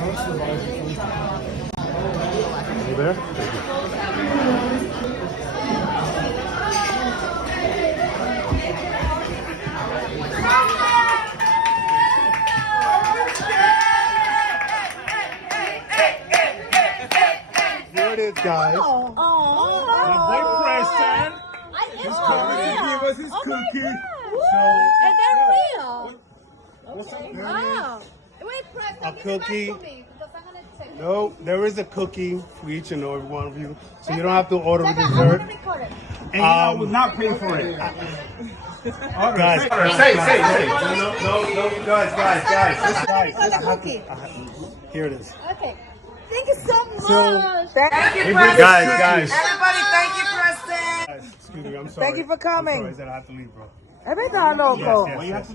You there? Here it is, guys. My boy Preston. He's coming to give us his cookie. And they're real. What's up, Wow. Wait, Preston, A cookie. No, there is a cookie for each and every one of you, so you don't have to order a dessert. And I will not pay for it. Guys, Say. no, guys. For the cookie. Here it is. Okay. Thank you so much. Thank you, Guys, Preston. Everybody, thank you, Preston. Excuse me, I'm sorry. Thank you for coming. I'm sorry, I said I have to leave, bro. Everything local. Yes.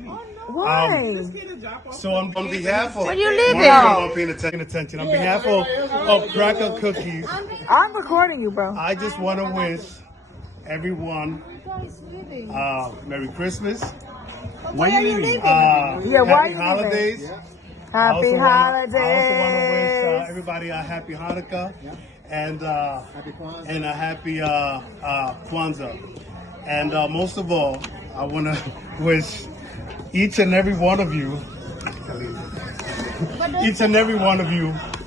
Why? So on behalf of... When you leaving? I'm paying attention. On behalf of Crackl Cookies, I'm recording you, bro. I just want to wish everyone Merry Christmas, Why are you leaving? Yeah, why are Happy you Holidays. Happy I also want to wish holidays. everybody a happy Hanukkah and a happy Kwanzaa. And most of all, I want to wish each and every one of you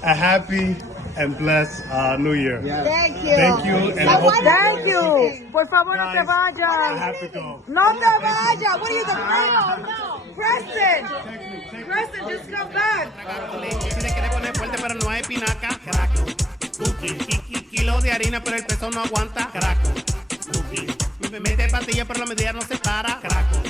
a happy and blessed New Year. Thank you. Thank you. And I hope Thank you. Por favor, no te I vayas. have to go. No te vayas. What are you, the No. Preston? Preston, just come back. Si le quiere poner fuerte pero no hay pinaca, Crackl. Kilo de harina pero el peso no aguanta, Crackl. Me mete pastilla pero la medida no se para, Crackl.